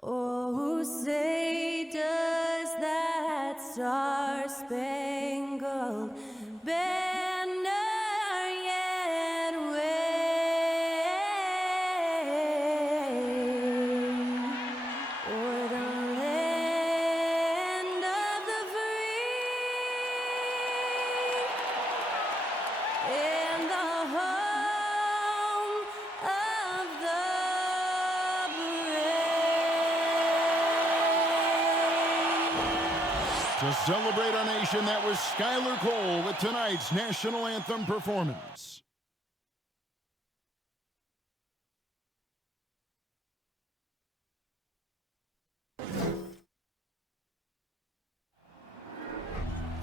Oh, say does that star-spangled banner yet wave o'er the land of the free and the home of the To celebrate our nation, that was Skylar Cole with tonight's national anthem performance.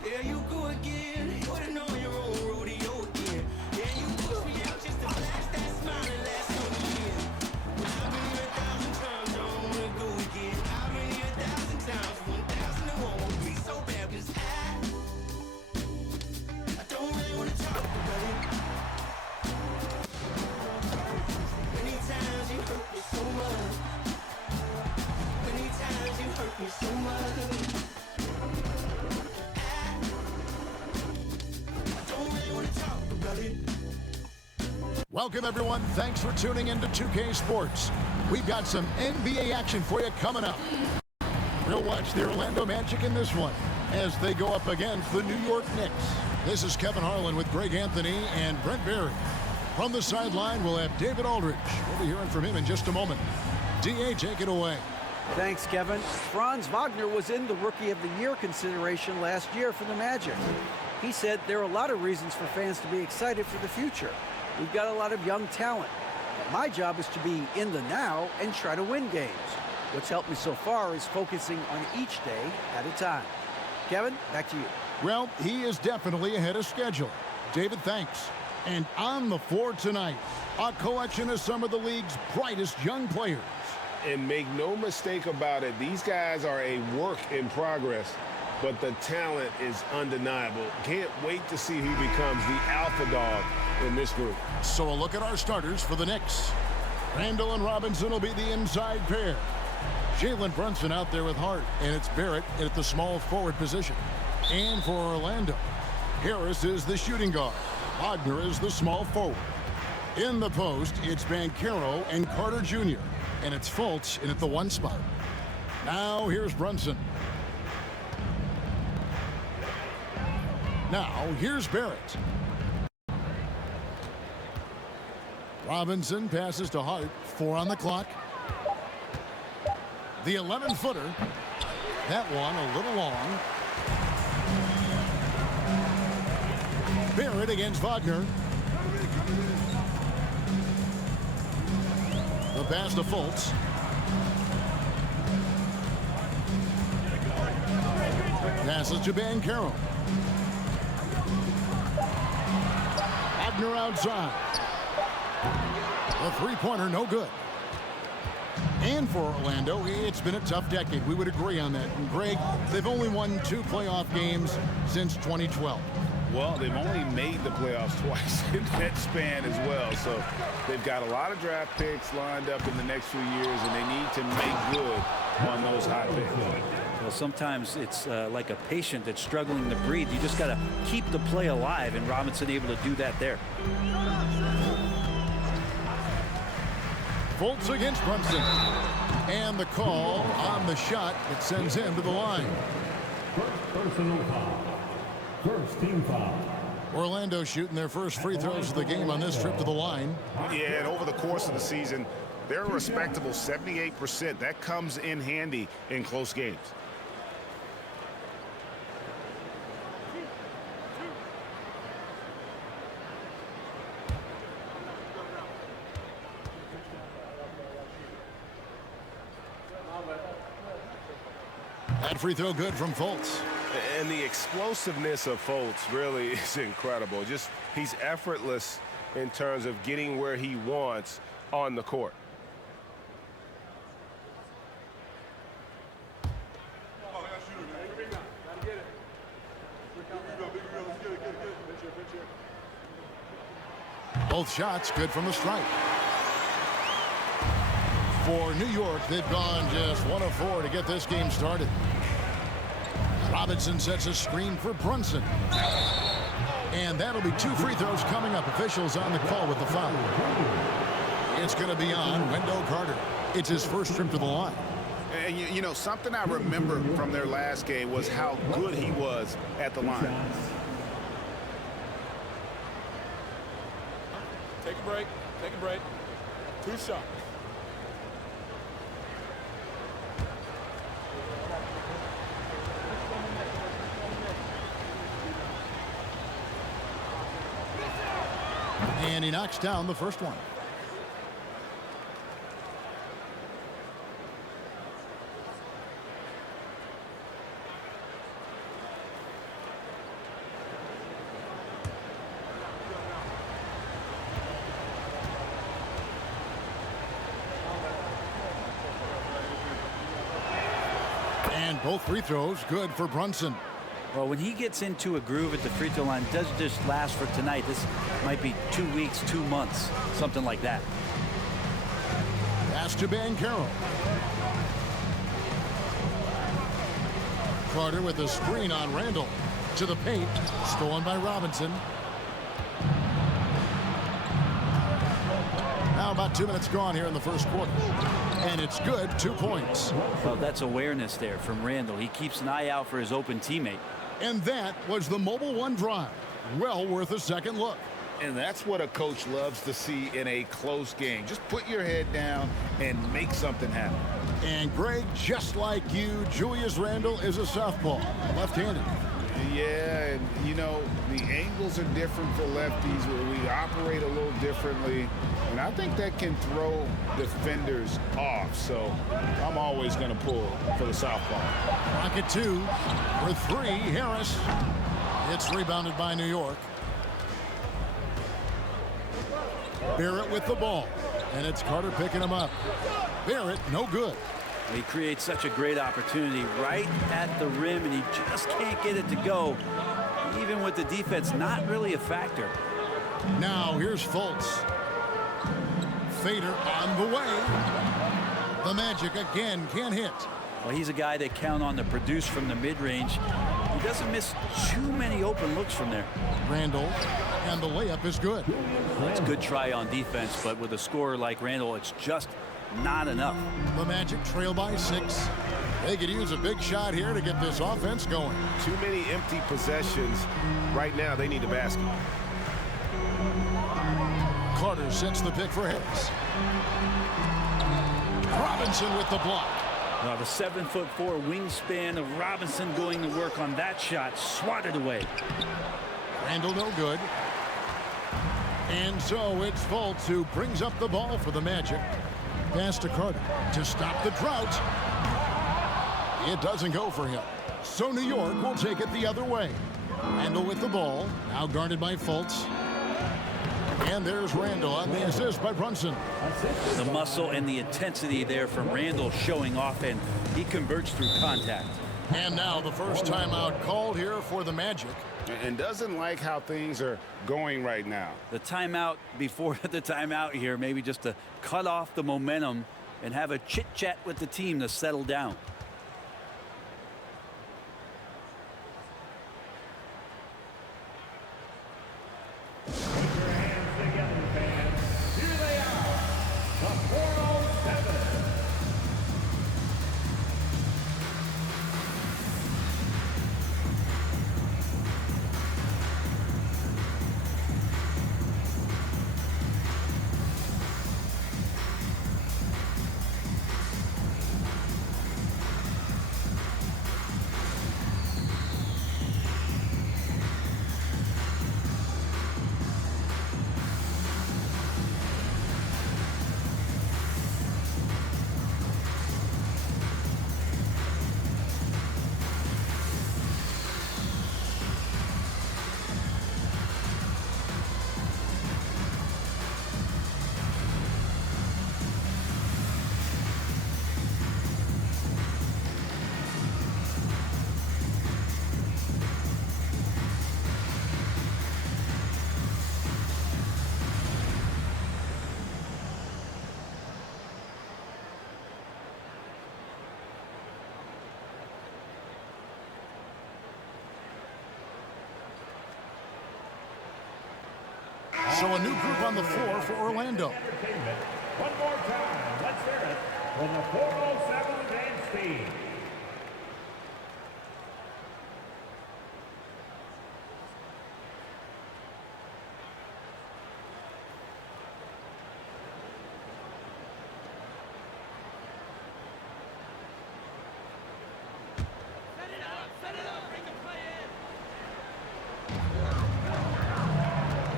There you go again. Putting on your own rodeo again. Yeah, you push me out just to flash that smile and last on the year. But I've been here 1,000 times, I don't wanna go again. I've been here 1,000 times, 1,000 and one won't be so bad, 'cause I don't really wanna talk about it. Many times you hurt me so much. Many times you hurt me so much. Welcome, everyone. Thanks for tuning into 2K Sports. We've got some NBA action for you coming up. We'll watch the Orlando Magic in this one as they go up against the New York Knicks. This is Kevin Harlan with Greg Anthony and Brent Berry. From the sideline, we'll have David Aldridge. We'll be hearing from him in just a moment. DA, take it away. Thanks, Kevin. Franz Wagner was in the Rookie of the Year consideration last year for the Magic. He said there are a lot of reasons for fans to be excited for the future. We've got a lot of young talent. But my job is to be in the now and try to win games. What's helped me so far is focusing on each day at a time. Kevin, back to you. Well, he is definitely ahead of schedule. David, thanks. And on the floor tonight, a collection of some of the league's brightest young players. And make no mistake about it, these guys are a work in progress, but the talent is undeniable. Can't wait to see who becomes the alpha dog in this group. So a look at our starters for the Knicks. Randall and Robinson will be the inside pair. Jalen Brunson out there with Hart, and it's Barrett at the small forward position. And for Orlando, Harris is the shooting guard. Wagner is the small forward. In the post, it's Banchero and Carter Jr., and it's Fultz in at the one spot. Now here's Brunson. Now here's Barrett. Robinson passes to Hart. 4 on the clock. The 11-footer. That one a little long. Barrett against Wagner. The pass to Fultz. Passes to Banchero. Wagner outside. The three-pointer, no good. And for Orlando, it's been a tough decade. We would agree on that. And Greg, they've only won 2 playoff games since 2012. Well, they've only made the playoffs twice in that span as well. So they've got a lot of draft picks lined up in the next few years, and they need to make good on those hot picks. Well, sometimes it's like a patient that's struggling to breathe. You just got to keep the play alive, and Robinson able to do that there. Fultz against Brunson. And the call on the shot that sends him to the line. Personal foul. First team foul. Orlando shooting their first free throws of the game on this trip to the line. Yeah, and over the course of the season, they're a respectable 78%. That comes in handy in close games. That free throw good from Fultz. And the explosiveness of Fultz really is incredible. Just he's effortless in terms of getting where he wants on the court. Both shots good from the stripe. For New York, they've gone just 1 of 4 to get this game started. Robinson sets a screen for Brunson. And that'll be 2 free throws coming up. Officials on the call with the foul. It's going to be on Wendell Carter. It's his first trip to the line. And you know, something I remember from their last game was how good he was at the line. Take a break. Take a break. 2 shots. And he knocks down the first one. And both free throws good for Brunson. Well, when he gets into a groove at the free throw line, it doesn't just last for tonight. This might be 2 weeks, 2 months, something like that. Pass to Banchero. Carter with a screen on Randall. To the paint. Stolen by Robinson. Now about 2 minutes gone here in the first quarter. And it's good. 2 points. Well, that's awareness there from Randall. He keeps an eye out for his open teammate. And that was the Mobile One drive. Well worth a second look. And that's what a coach loves to see in a close game. Just put your head down and make something happen. And Greg, just like you, Julius Randle is a southpaw, left-handed. Yeah, and you know, the angles are different for lefties. We operate a little differently. And I think that can throw defenders off. So I'm always going to pull for the southpaw. Rocket 2 for 3. Harris. It's rebounded by New York. Barrett with the ball. And it's Carter picking him up. Barrett, no good. He creates such a great opportunity right at the rim, and he just can't get it to go. Even with the defense not really a factor. Now here's Fultz. Fader on the way. The Magic again can't hit. Well, he's a guy they count on to produce from the mid-range. He doesn't miss too many open looks from there. Randall, and the layup is good. It's a good try on defense, but with a scorer like Randall, it's just not enough. The Magic trail by 6. They could use a big shot here to get this offense going. Too many empty possessions. Right now, they need a basket. Carter sets the pick for Harris. Robinson with the block. Now the 7'4" wingspan of Robinson going to work on that shot. Swatted away. Randall no good. And so it's Fultz who brings up the ball for the Magic. Pass to Carter to stop the drought. It doesn't go for him. So New York will take it the other way. Randall with the ball. Now guarded by Fultz. And there's Randall on the assist by Brunson. The muscle and the intensity there from Randall showing off, and he converts through contact. And now the first timeout called here for the Magic. And doesn't like how things are going right now. The timeout before the timeout here, maybe just to cut off the momentum and have a chit-chat with the team to settle down. So a new group on the floor for Orlando. Entertainment. One more time. Let's hear it for the 407 dance team.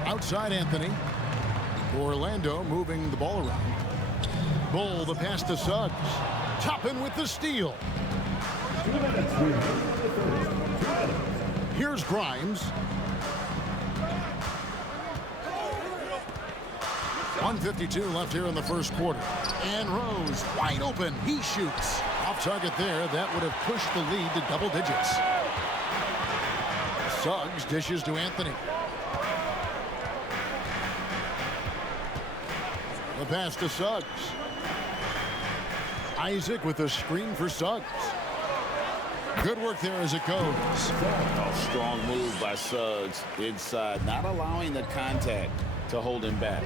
Outside Anthony. Orlando moving the ball around. Bull the pass to Suggs. Toppin with the steal. 2 minutes remaining in the third. 2 minutes. Here's Grimes. 1:52 left here in the first quarter. And Rose wide open. He shoots. Off target there. That would have pushed the lead to double digits. Suggs dishes to Anthony. The pass to Suggs. Isaac with a screen for Suggs. Good work there as it goes. A strong move by Suggs inside, not allowing the contact to hold him back.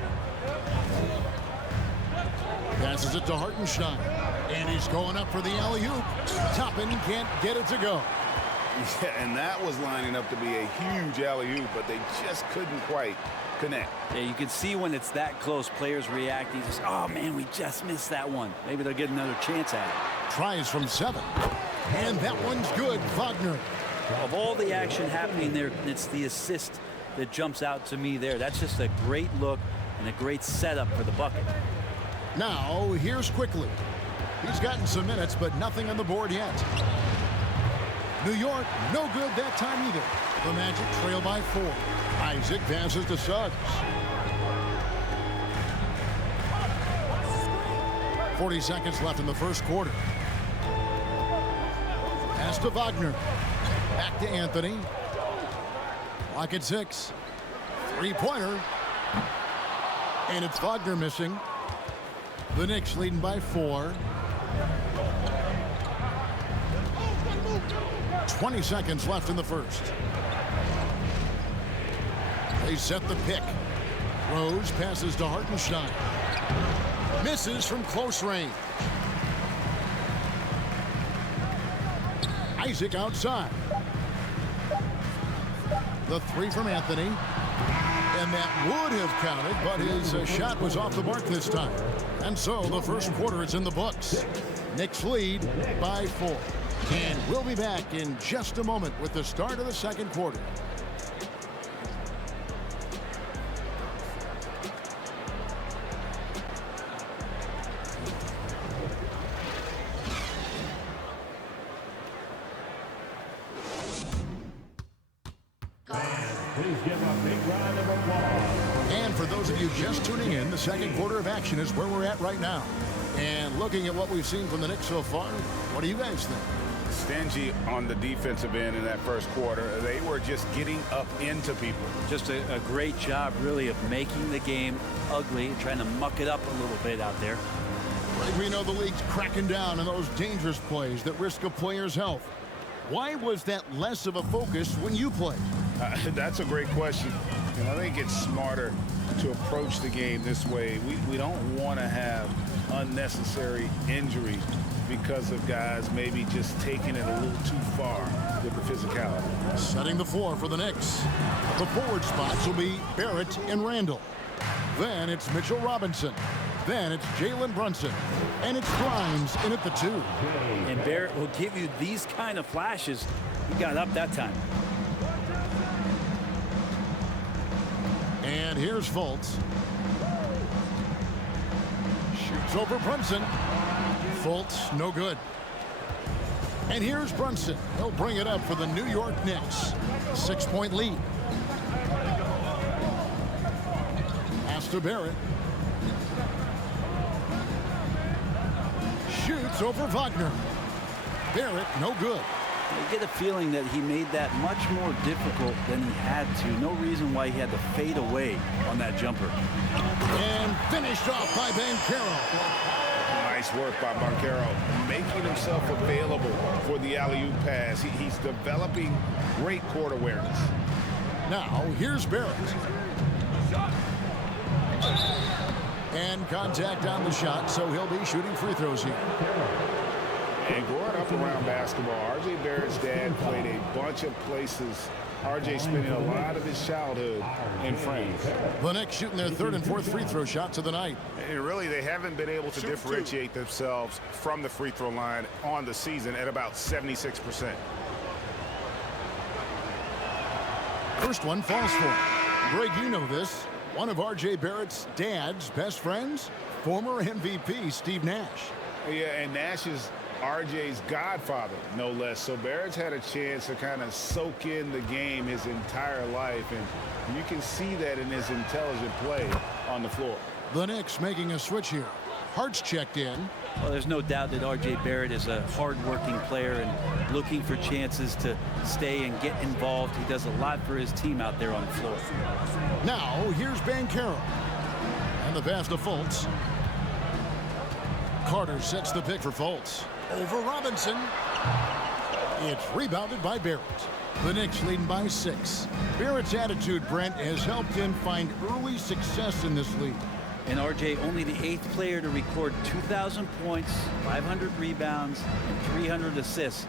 Passes it to Hartenstein. And he's going up for the alley-oop. Toppin can't get it to go. Yeah, and that was lining up to be a huge alley-oop, but they just couldn't quite connect. Yeah, you can see when it's that close, players reacting. Just, oh, man, we just missed that one. Maybe they'll get another chance at it. Tries from 7. And that one's good. Wagner. Of all the action happening there, it's the assist that jumps out to me there. That's just a great look and a great setup for the bucket. Now, here's Quickly. He's gotten some minutes, but nothing on the board yet. New York, no good that time either. The Magic trail by 4. Isaac passes to Suggs. 40 seconds left in the first quarter. Pass to Wagner. Back to Anthony. Clock at 6. Three-pointer. And it's Wagner missing. The Knicks leading by 4. 20 seconds left in the first. They set the pick. Rose passes to Hartenstein. Misses from close range. Isaac outside. The 3 from Anthony. And that would have counted, but his shot was off the mark this time. And so the first quarter is in the books. Knicks lead by 4. And we'll be back in just a moment with the start of the second quarter. Please give a big round of applause. And for those of you just tuning in, the second quarter of action is where we're at right now. And looking at what we've seen from the Knicks so far, what do you guys think? Stingy on the defensive end in that first quarter. They were just getting up into people. Just a great job, really, of making the game ugly, trying to muck it up a little bit out there. We know the league's cracking down on those dangerous plays that risk a player's health. Why was that less of a focus when you played? That's a great question. And I think it's smarter to approach the game this way. We don't want to have unnecessary injuries because of guys maybe just taking it a little too far with the physicality. Setting the floor for the Knicks. The forward spots will be Barrett and Randall. Then it's Mitchell Robinson. Then it's Jalen Brunson. And it's Grimes in at the 2. And Barrett will give you these kind of flashes. He got up that time. And here's Fultz. Shoots over Brunson. Fultz, no good. And here's Brunson. He'll bring it up for the New York Knicks. 6-point lead. Pass to Barrett. Shoots over Wagner. Barrett, no good. I get a feeling that he made that much more difficult than he had to. No reason why he had to fade away on that jumper. And finished off by Banchero. Nice work by Banchero, making himself available for the alley-oop pass. He's developing great court awareness. Now, here's Barrett. And contact on the shot, so he'll be shooting free throws here. And growing up around basketball, R.J. Barrett's dad played a bunch of places. R.J. spending a lot of his childhood in France. The Knicks shooting their third and fourth free throw shots of the night. And really, they haven't been able to differentiate themselves from the free throw line on the season at about 76%. First one falls for him. Greg, you know this. One of R.J. Barrett's dad's best friends, former MVP Steve Nash. Yeah, and Nash is R.J.'s godfather, no less. So Barrett's had a chance to kind of soak in the game his entire life, and you can see that in his intelligent play on the floor. The Knicks making a switch here. Hart's checked in. Well, there's no doubt that R.J. Barrett is a hard-working player and looking for chances to stay and get involved. He does a lot for his team out there on the floor. Now, here's Banchero. And the pass to Fultz. Carter sets the pick for Fultz. Over Robinson. It's rebounded by Barrett. The Knicks leading by 6. Barrett's attitude, Brent, has helped him find early success in this league. And R.J. only the 8th player to record 2,000 points, 500 rebounds, and 300 assists,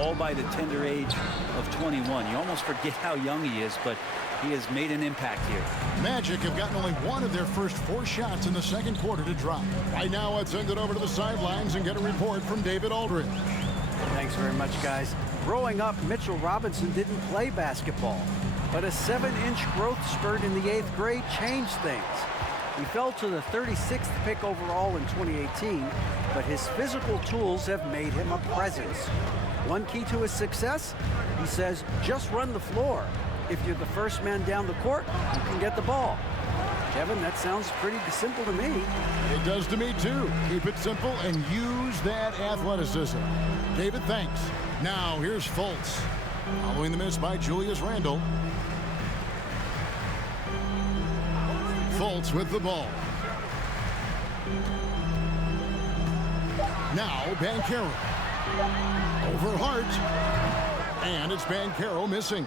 all by the tender age of 21. You almost forget how young he is, but he has made an impact here. Magic have gotten only one of their first 4 shots in the second quarter to drop. Right now, let's send it over to the sidelines and get a report from David Aldridge. Thanks very much, guys. Growing up, Mitchell Robinson didn't play basketball, but a 7-inch growth spurt in the 8th grade changed things. He fell to the 36th pick overall in 2018, but his physical tools have made him a presence. One key to his success, he says, just run the floor. If you're the first man down the court, you can get the ball. Kevin, that sounds pretty simple to me. It does to me, too. Keep it simple and use that athleticism. David, thanks. Now, here's Fultz. Following the miss by Julius Randle. Fultz with the ball. Now, Banchero. Over Hart. And it's Banchero missing.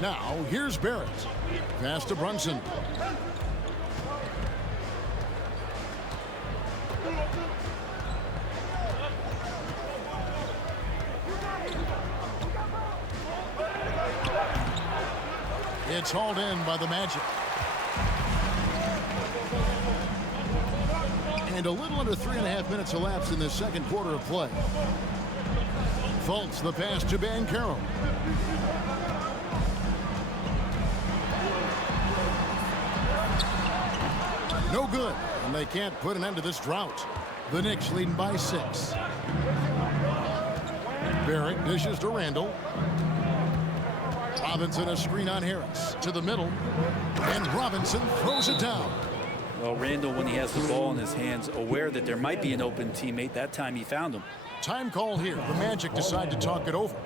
Now, here's Barrett. Pass to Brunson. It's hauled in by the Magic. And a little under 3.5 minutes elapsed in the second quarter of play. Fultz the pass to Banchero. No good, and they can't put an end to this drought. The Knicks leading by 6. Barrett dishes to Randle. Robinson a screen on Harris to the middle, and Robinson throws it down. Well, Randle, when he has the ball in his hands, aware that there might be an open teammate, that time he found him. Time call here. The Magic decide to talk it over.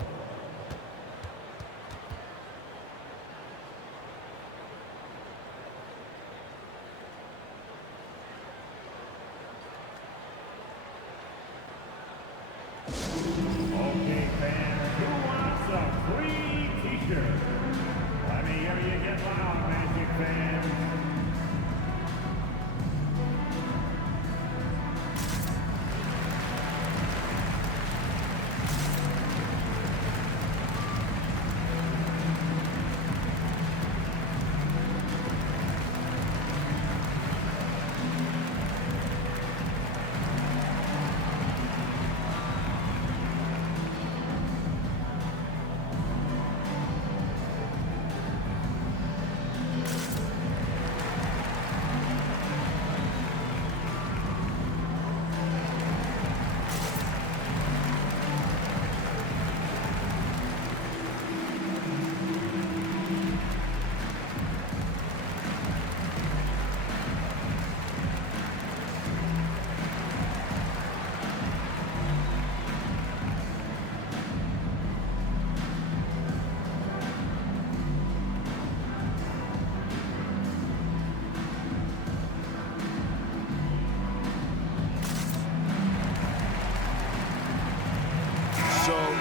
Okay, fans, who wants a free t-shirt? Let me hear you get loud, Magic fans.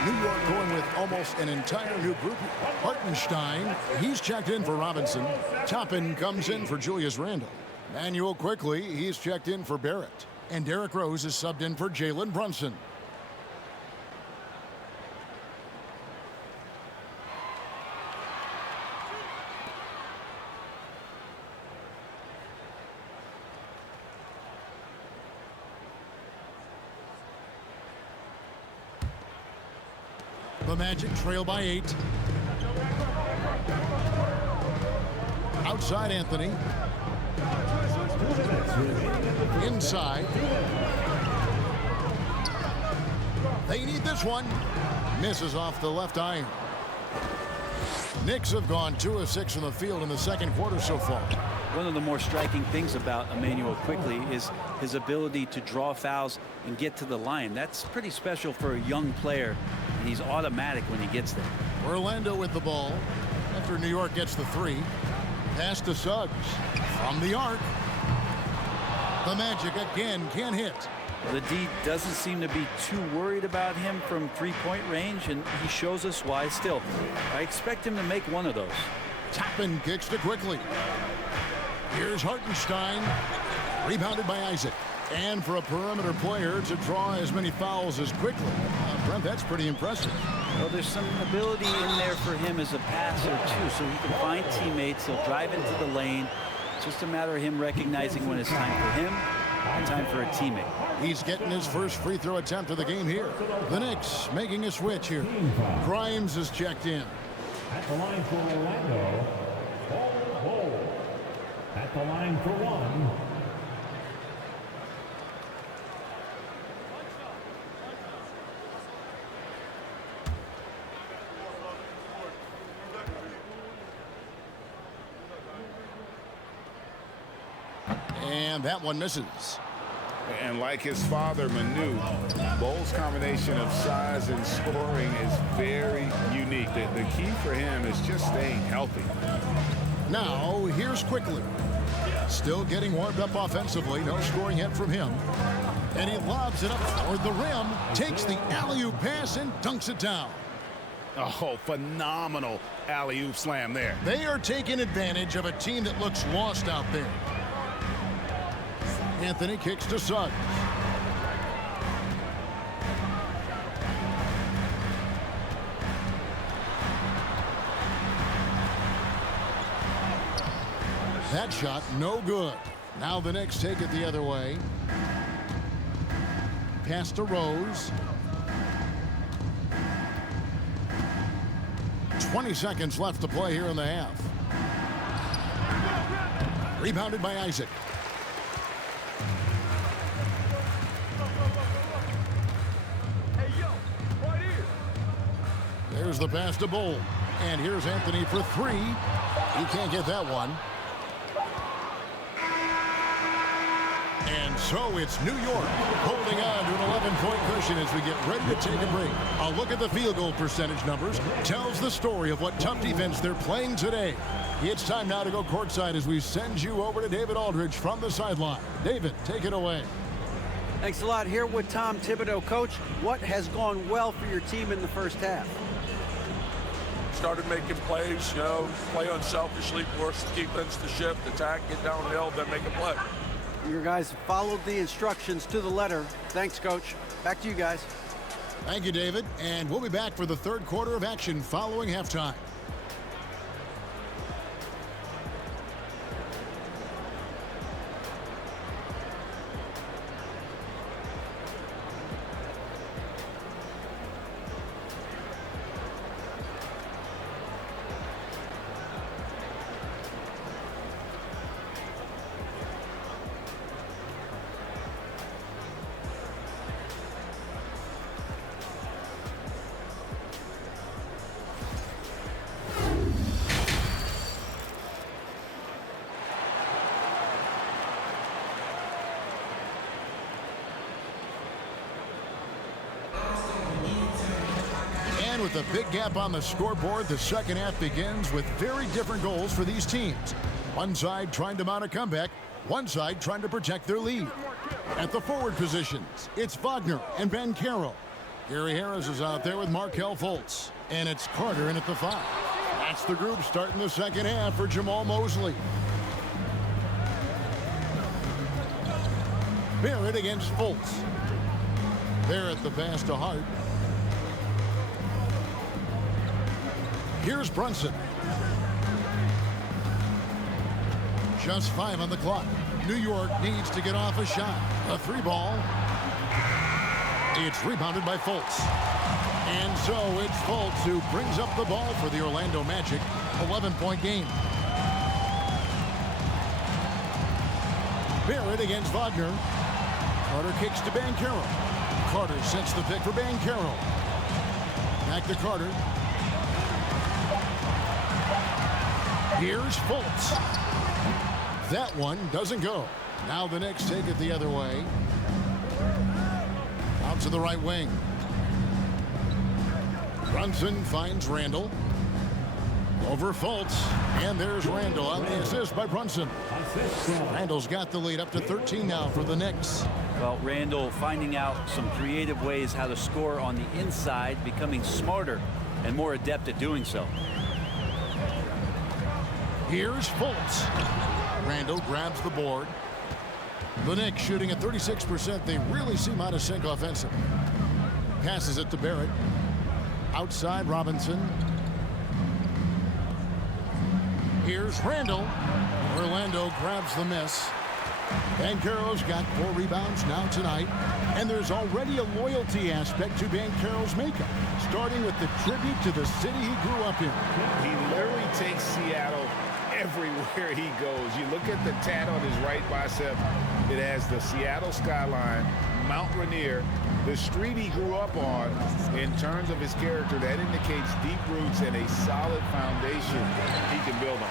New York going with almost an entire new group. Hartenstein, he's checked in for Robinson. Toppin comes in for Julius Randle. Manuel Quickly, he's checked in for Barrett. And Derrick Rose is subbed in for Jalen Brunson. The Magic trail by 8. Outside Anthony. Inside. They need this one. Misses off the left iron. Knicks have gone 2 of 6 from the field in the second quarter so far. One of the more striking things about Emmanuel Quickly is his ability to draw fouls and get to the line. That's pretty special for a young player, and he's automatic when he gets there. Orlando with the ball after New York gets the 3. Pass to Suggs from the arc. The Magic again can't hit. The D doesn't seem to be too worried about him from three-point range, and he shows us why still. I expect him to make one of those. Toppin kicks to Quickly. Here's Hartenstein. Rebounded by Isaac. And for a perimeter player to draw as many fouls as Quickly. Brent, that's pretty impressive. Well, there's some ability in there for him as a passer, too, so he can find teammates. He'll drive into the lane. It's just a matter of him recognizing when it's time for him and time for a teammate. He's getting his first free throw attempt of the game here. The Knicks making a switch here. Grimes is checked in. At the line for Orlando, Bol. At the line for 1. And that one misses. And like his father, Manu, Bol's combination of size and scoring is very unique. The key for him is just staying healthy. Now, here's Quickly. Still getting warmed up offensively. No scoring yet from him. And he lobs it up toward the rim. Takes the alley-oop pass and dunks it down. Oh, phenomenal alley-oop slam there. They are taking advantage of a team that looks lost out there. Anthony kicks to Suggs. That shot no good. Now the Knicks take it the other way. Pass to Rose. 20 seconds left to play here in the half. Rebounded by Isaac. There's the pass to Bol. And here's Anthony for 3. He can't get that one. And so it's New York holding on to an 11-point cushion as we get ready to take a break. A look at the field goal percentage numbers tells the story of what tough defense they're playing today. It's time now to go courtside as we send you over to David Aldridge from the sideline. David, take it away. Thanks a lot. Here with Tom Thibodeau. Coach, what has gone well for your team in the first half? Started making plays, play unselfishly, force the defense to shift, attack, get downhill, then make a play. Your guys followed the instructions to the letter. Thanks, Coach. Back to you guys. Thank you, David. And we'll be back for the third quarter of action following halftime. With a big gap on the scoreboard, the second half begins with very different goals for these teams. One side trying to mount a comeback, one side trying to protect their lead. At the forward positions, it's Wagner and Banchero. Gary Harris is out there with Markelle Fultz. And it's Carter in at the 5. That's the group starting the second half for Jamal Mosley. Barrett against Fultz. Barrett the pass to Hart. Here's Brunson. Just 5 on the clock. New York needs to get off a shot. A 3 ball. It's rebounded by Fultz. And so it's Fultz who brings up the ball for the Orlando Magic. 11-point game. Barrett against Wagner. Carter kicks to Banchero. Carter sets the pick for Banchero. Back to Carter. Here's Fultz. That one doesn't go. Now the Knicks take it the other way. Out to the right wing. Brunson finds Randall. Over Fultz. And there's Randall on the assist by Brunson. Randall's got the lead up to 13 now for the Knicks. Well, Randall finding out some creative ways how to score on the inside, becoming smarter and more adept at doing so. Here's Fultz. Randall grabs the board. The Knicks shooting at 36%. They really seem out of sync offensively. Passes it to Barrett. Outside Robinson. Here's Randall. Orlando grabs the miss. Banchero's got 4 rebounds now tonight. And there's already a loyalty aspect to Banchero's makeup, starting with the tribute to the city he grew up in. He literally takes Seattle everywhere he goes. You look at the tat on his right bicep. It has the Seattle skyline, Mount Rainier, the street he grew up on. In terms of his character, that indicates deep roots and a solid foundation he can build on.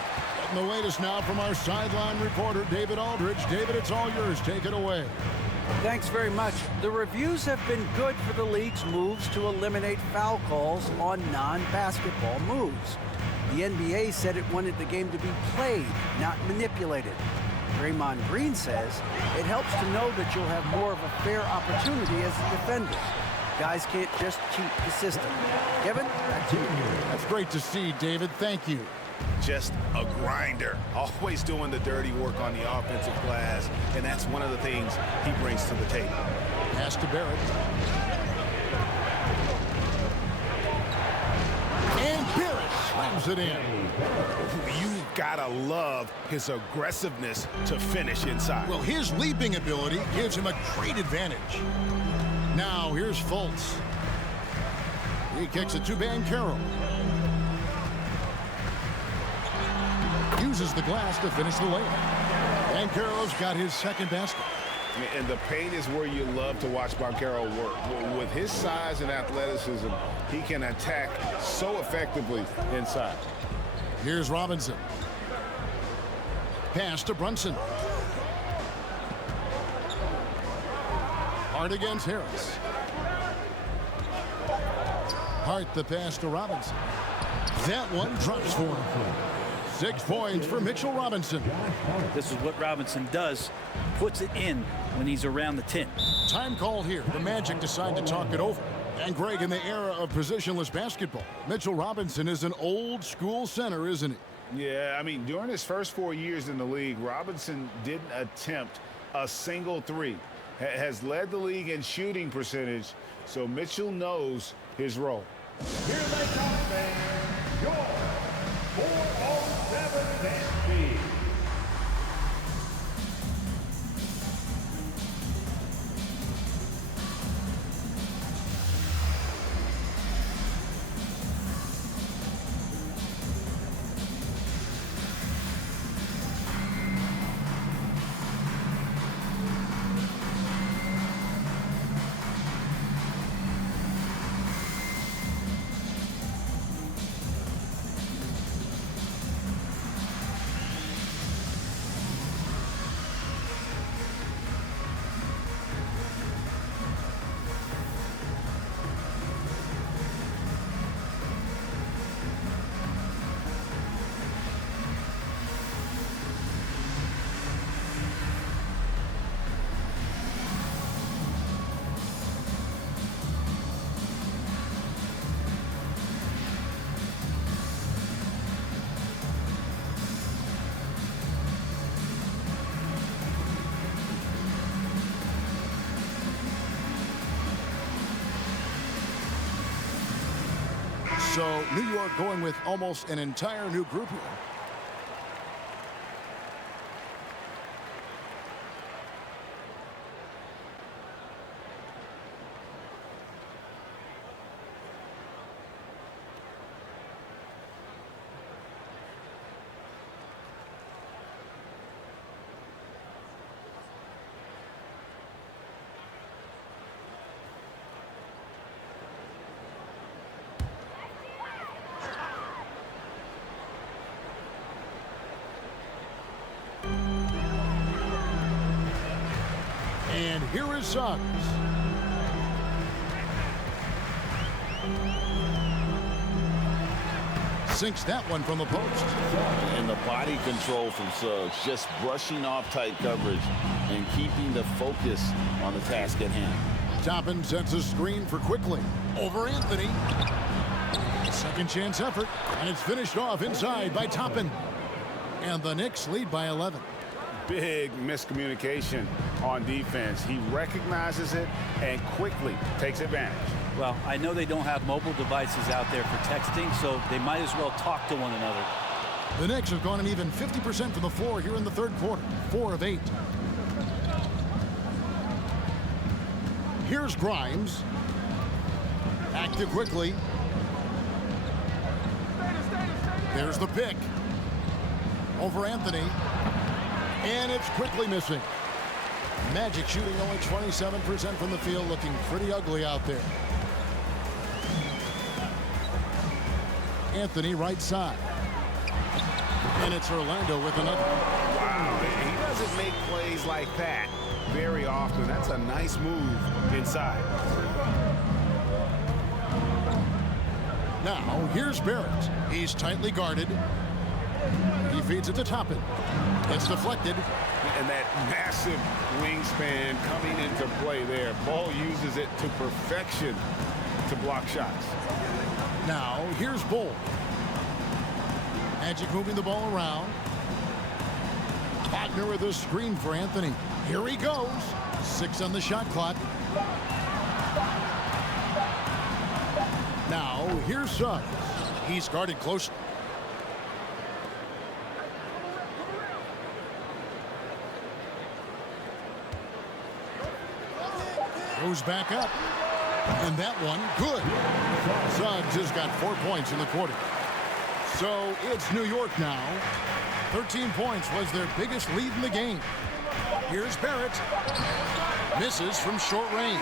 And the latest now from our sideline reporter, David Aldridge. David, it's all yours. Take it away. Thanks very much. The reviews have been good for the league's moves to eliminate foul calls on non-basketball moves. The NBA said it wanted the game to be played, not manipulated. Draymond Green says it helps to know that you'll have more of a fair opportunity as a defender. Guys can't just cheat the system. Kevin, back to you. That's great to see, David. Thank you. Just a grinder, always doing the dirty work on the offensive glass, and that's one of the things he brings to the table. Pass to Barrett. And Barrett slams it in. You gotta love his aggressiveness to finish inside. Well, his leaping ability gives him a great advantage. Now here's Fultz. He kicks it to Banchero. Uses the glass to finish the layup. Banchero's got his second basket. And the paint is where you love to watch Banchero work. With his size and athleticism, he can attack so effectively inside. Here's Robinson. Pass to Brunson. Hart against Harris. Hart the pass to Robinson. That one drops for him. 6 points for Mitchell Robinson. This is what Robinson does. Puts it in when he's around the 10. Time called here. The Magic decide to talk it over. And Greg, in the era of positionless basketball, Mitchell Robinson is an old school center, isn't he? Yeah, I mean, during his first 4 years in the league, Robinson didn't attempt a single three. Has led the league in shooting percentage, so Mitchell knows his role. Here they come, fans. Your 407 MP. So New York going with almost an entire new group here. And here is Suggs. Sinks that one from the post. And the body control from Suggs, just brushing off tight coverage and keeping the focus on the task at hand. Toppin sets a screen for Quickly. Over Anthony. Second chance effort. And it's finished off inside by Toppin. And the Knicks lead by 11. Big miscommunication on defense. He recognizes it and quickly takes advantage. Well, I know they don't have mobile devices out there for texting, so they might as well talk to one another. The Knicks have gone an even 50% from the floor here in the third quarter. 4 of 8. Here's Grimes. Back to Quickly. There's the pick. Over Anthony. And it's Quickly missing. Magic shooting only 27% from the field, looking pretty ugly out there. Anthony right side. And it's Orlando with another. Wow, he doesn't make plays like that very often. That's a nice move inside. Now, here's Barrett. He's tightly guarded. He feeds it to Toppin. It's deflected. And that massive wingspan coming into play there. Ball uses it to perfection to block shots. Now, here's Bull. Magic moving the ball around. Wagner with a screen for Anthony. Here he goes. 6 on the shot clock. Now, here's Suggs. He's guarded close. Goes back up. And that one, good. Suggs has got 4 points in the quarter. So it's New York now. 13 points was their biggest lead in the game. Here's Barrett. Misses from short range.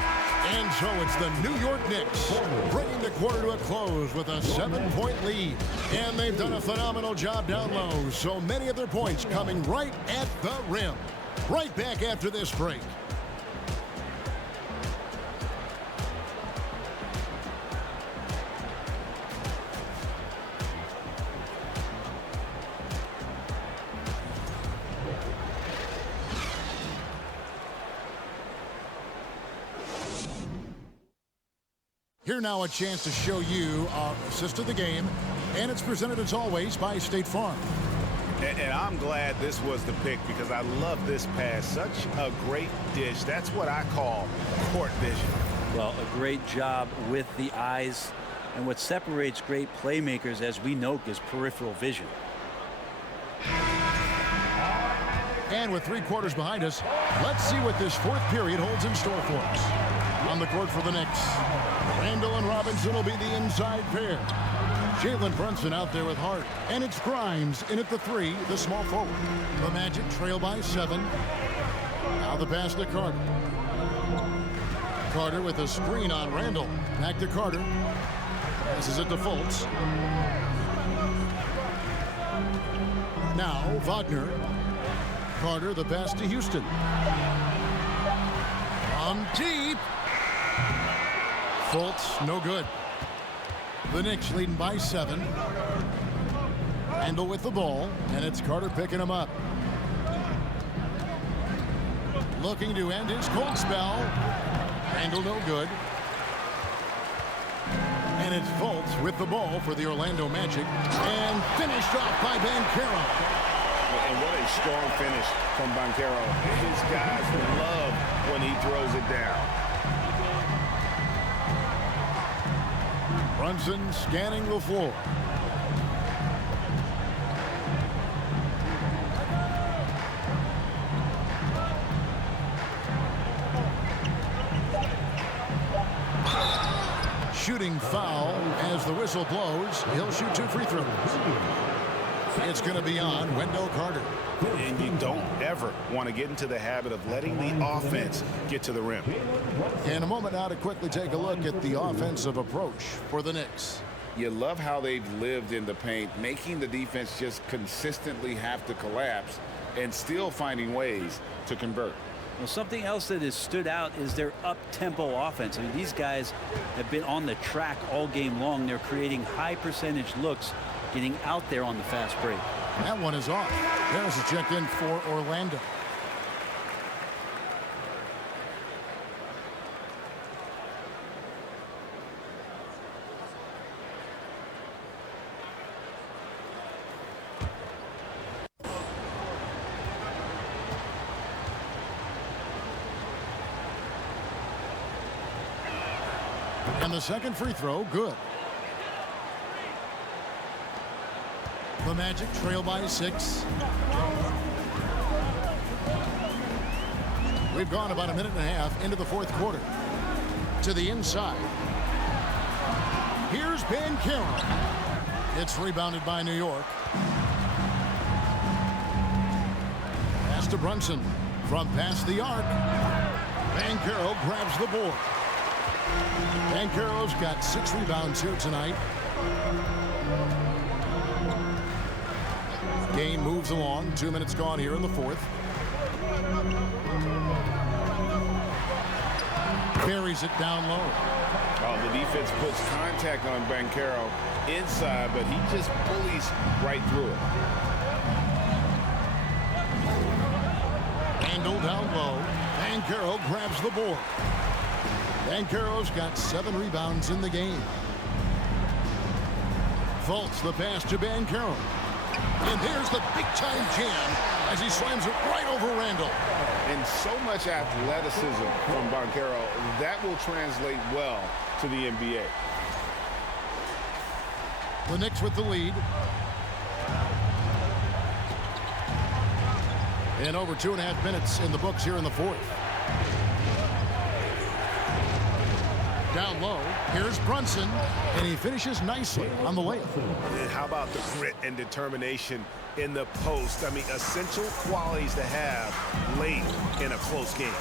And so it's the New York Knicks bringing the quarter to a close with a 7-point lead. And they've done a phenomenal job down low. So many of their points coming right at the rim. Right back after this break. Here now a chance to show you our assist of the game, and it's presented as always by State Farm. And I'm glad this was the pick because I love this pass. Such a great dish. That's what I call court vision. Well, a great job with the eyes. And what separates great playmakers, as we know, is peripheral vision. And with 3 quarters behind us, let's see what this fourth period holds in store for us. On the court for the Knicks, Randall and Robinson will be the inside pair. Jalen Brunson out there with Hart. And it's Grimes in at the 3, the small forward. The Magic trail by 7. Now the pass to Carter. Carter with a screen on Randall. Back to Carter. Passes it to Fultz. Now Wagner. Carter, the pass to Houston. From deep. Fultz, no good. The Knicks leading by 7. Randall with the ball, and it's Carter picking him up. Looking to end his cold spell. Randall no good. And it's Fultz with the ball for the Orlando Magic. And finished off by Banchero. And what a strong finish from Banchero. His guys love when he throws it down. Brunson scanning the floor. Shooting foul as the whistle blows. He'll shoot 2 free throws. It's going to be on Wendell Carter. And you don't ever want to get into the habit of letting the offense get to the rim. In a moment now to quickly take a look at the offensive approach for the Knicks. You love how they've lived in the paint, making the defense just consistently have to collapse and still finding ways to convert. Well, something else that has stood out is their up-tempo offense. I mean, these guys have been on the track all game long. They're creating high percentage looks, getting out there on the fast break. That one is off. There's a check in for Orlando. And the second free throw, good. The Magic trail by 6. We've gone about a minute and a half into the fourth quarter. To the inside. Here's Banchero. It's rebounded by New York. Pass to Brunson. From past the arc. Banchero grabs the board. Banchero's got 6 rebounds here tonight. Game moves along. 2 minutes gone here in the fourth. Buries it down low. Oh, the defense puts contact on Banchero inside, but he just bullies right through it. Handle down low. Banchero grabs the board. Banchero's got 7 rebounds in the game. Fultz the pass to Banchero. And there's the big-time jam as he slams it right over Randall. And so much athleticism from Banchero, that will translate well to the NBA. The Knicks with the lead. And over 2.5 minutes in the books here in the fourth. Down low, here's Brunson, and he finishes nicely on the layup. And how about the grit and determination in the post? I mean, essential qualities to have late in a close game.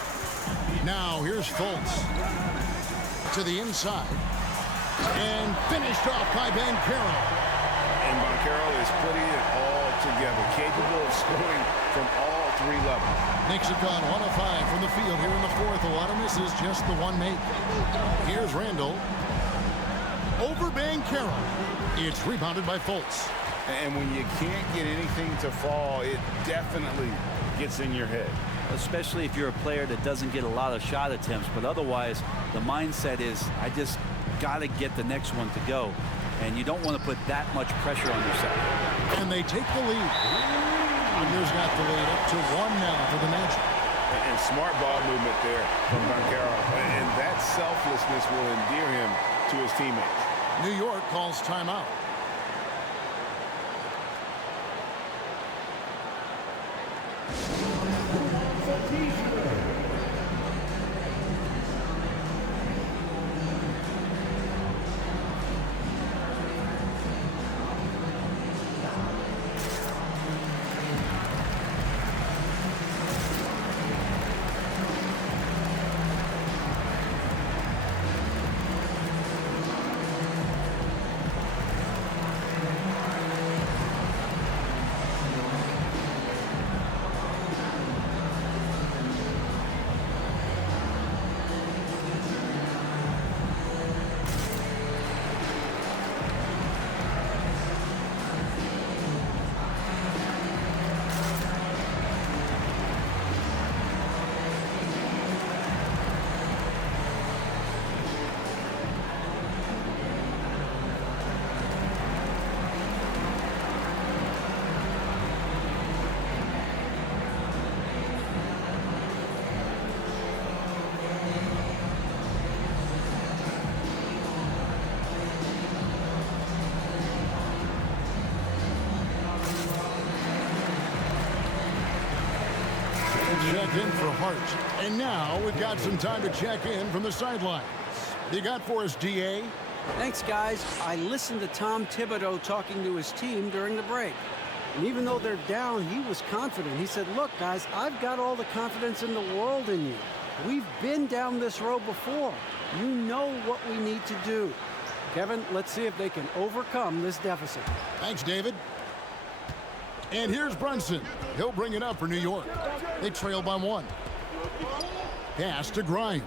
Now here's Fultz to the inside, and finished off by Banchero. And Banchero is putting it all together, capable of scoring from all 3 levels. Knicks have gone 1 of 5 from the field here in the fourth. A lot of misses, just the one make. Here's Randall. Over Banchero. It's rebounded by Fultz. And when you can't get anything to fall, it definitely gets in your head. Especially if you're a player that doesn't get a lot of shot attempts. But otherwise, the mindset is, I just got to get the next one to go. And you don't want to put that much pressure on yourself. And they take the lead. Wonders got the lead up to 1 now for the Magic. And smart ball movement there from Banchero. And that selflessness will endear him to his teammates. New York calls timeout. apart. And now we've got some time to check in from the sidelines. You got for us, DA? Thanks, guys. I listened to Tom Thibodeau talking to his team during the break. And even though they're down, he was confident. He said, look, guys, I've got all the confidence in the world in you. We've been down this road before. You know what we need to do. Kevin, let's see if they can overcome this deficit. Thanks, David. And here's Brunson. He'll bring it up for New York. They trail by 1. Pass to Grimes.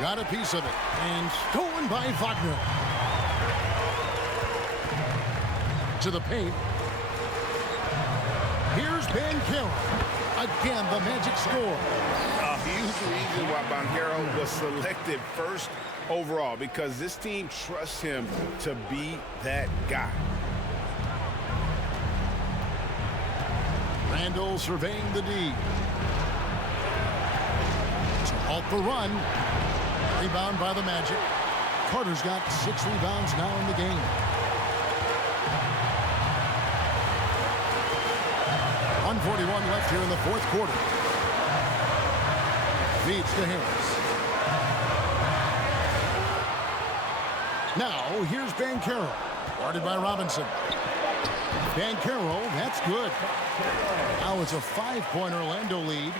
Got a piece of it. And stolen by Wagner. To the paint. Here's Banchero. Again, the Magic score. A huge reason why Banchero was selected first overall, because this team trusts him to be that guy. Randall surveying the D. To halt the run. Rebound by the Magic. Carter's got 6 rebounds now in the game. .141 left here in the fourth quarter. Feeds to Harris. Now, here's Banchero. Guarded by Robinson. Banchero, that's good. Now it's a 5-point Orlando lead.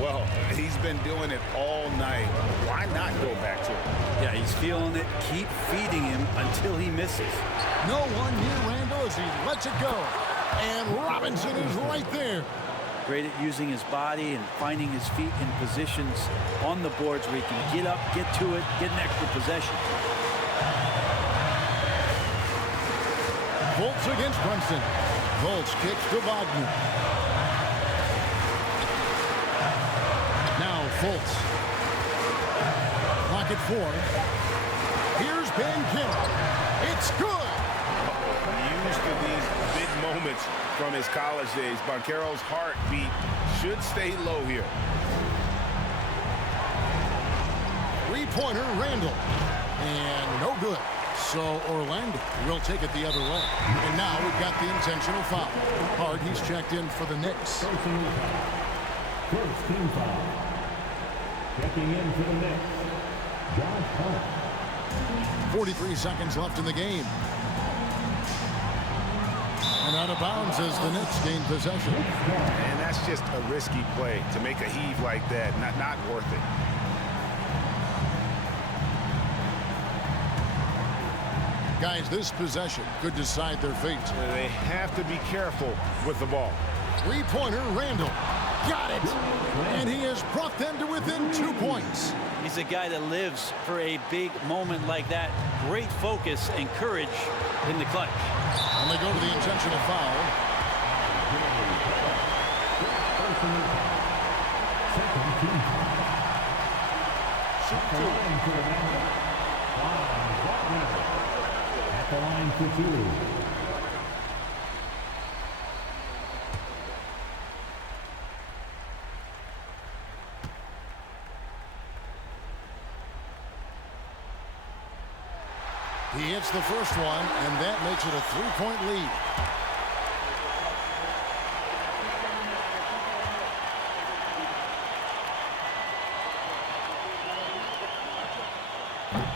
Well, he's been doing it all night. Why not go back to it? Yeah, he's feeling it. Keep feeding him until he misses. No one near Randall as he lets it go. And Robinson is right there. Great at using his body and finding his feet in positions on the boards where he can get up, get to it, get an extra possession. Fultz against Brunson. Fultz kicks to Wagner. Now Fultz. Clock at 4. Here's Banchero. It's good. Used to these big moments from his college days. Banchero's heartbeat should stay low here. 3-pointer Randall. And no good. So Orlando will take it the other way. And now we've got the intentional foul. Hard, he's checked in for the Knicks. First team foul. Checking in for the Knicks, Josh Hart. 43 seconds left in the game. And out of bounds as the Knicks gain possession. And that's just a risky play to make a heave like that. Not worth it. Guys, this possession could decide their fate. They have to be careful with the ball. 3-pointer Randall. Got it. And he has brought them to within 2 points. He's a guy that lives for a big moment like that. Great focus and courage in the clutch. And they go to the intentional foul. Second team foul. At the line for the Magic, Wagner. At the line for 2. He hits the first one, and that makes it a 3-point lead.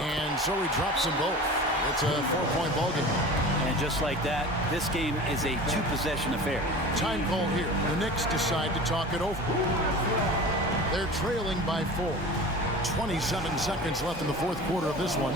And so he drops them both. It's a 4-point ball game. And just like that, this game is a 2-possession affair. Time call here. The Knicks decide to talk it over. They're trailing by 4. 27 seconds left in the fourth quarter of this one.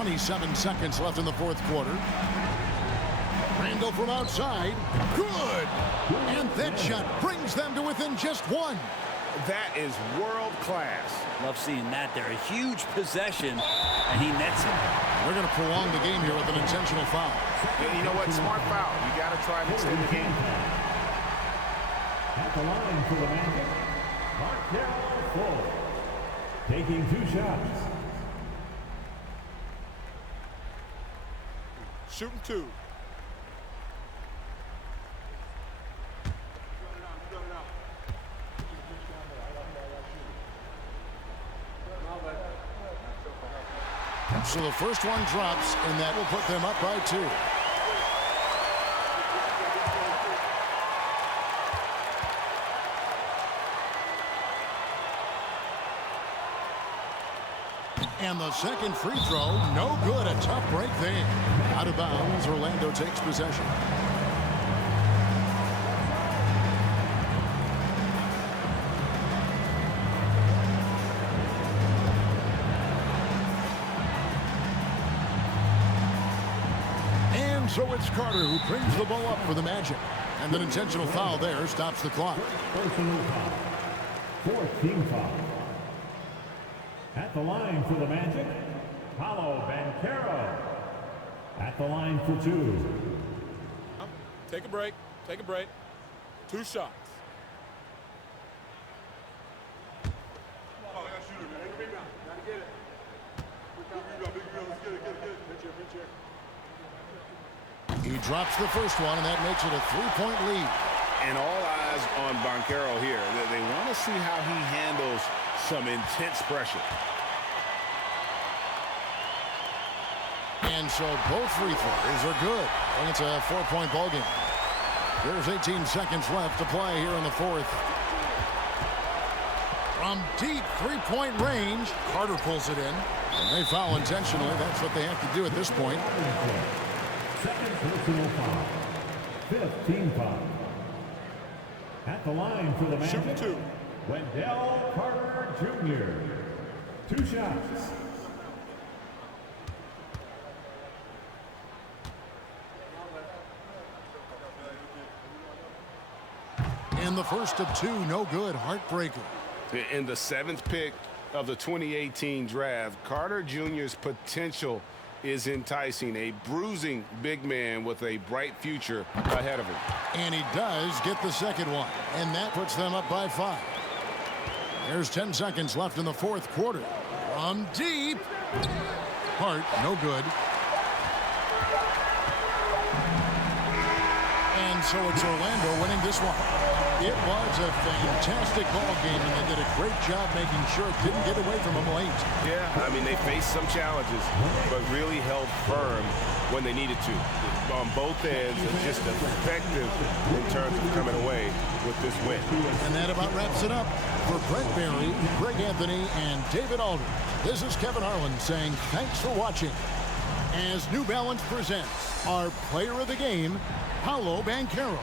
27 seconds left in the fourth quarter. Randall from outside. Good. And that shot brings them to within just one. That is world class. Love seeing that there. A huge possession, and he nets it. We're going to prolong the game here with an intentional foul. And you know what? Smart foul. You got to try and extend the game. At the line for the Magic, Markelle taking 2 shots. Shooting 2. So the first one drops, and that will put them up by 2. And the second free throw, no good. A tough break there. Out of bounds, Orlando takes possession. So it's Carter who brings the ball up for the Magic. And an intentional foul there stops the clock. Personal foul. 14 foul. At the line for the Magic, Paolo Banchero. At the line for 2. Take a break. Take a break. 2 shots. He drops the first one, and that makes it a 3-point lead. And all eyes on Banchero here. They want to see how he handles some intense pressure. And so both free throws are good. And it's a 4-point ball game. There's 18 seconds left to play here in the fourth. From deep 3-point range, Carter pulls it in. And they foul intentionally. That's what they have to do at this point. Second personal foul. 15 foul. At the line for the Magic, Shooting 2. Wendell Carter Jr. 2 shots. And the first of 2, no good. Heartbreaker. In the 7th pick of the 2018 draft, Carter Jr.'s potential is enticing. A bruising big man with a bright future ahead of him. And he does get the second one. And that puts them up by 5. There's 10 seconds left in the fourth quarter. From deep. Hart, no good. And so it's Orlando winning this one. It was a fantastic ball game, and they did a great job making sure it didn't get away from them late. Yeah, I mean, they faced some challenges, but really held firm when they needed to. On both ends, and just effective in terms of coming away with this win. And that about wraps it up. For Brett Barry, Greg Anthony, and David Aldridge, this is Kevin Harlan saying thanks for watching. As New Balance presents our player of the game, Paolo Banchero.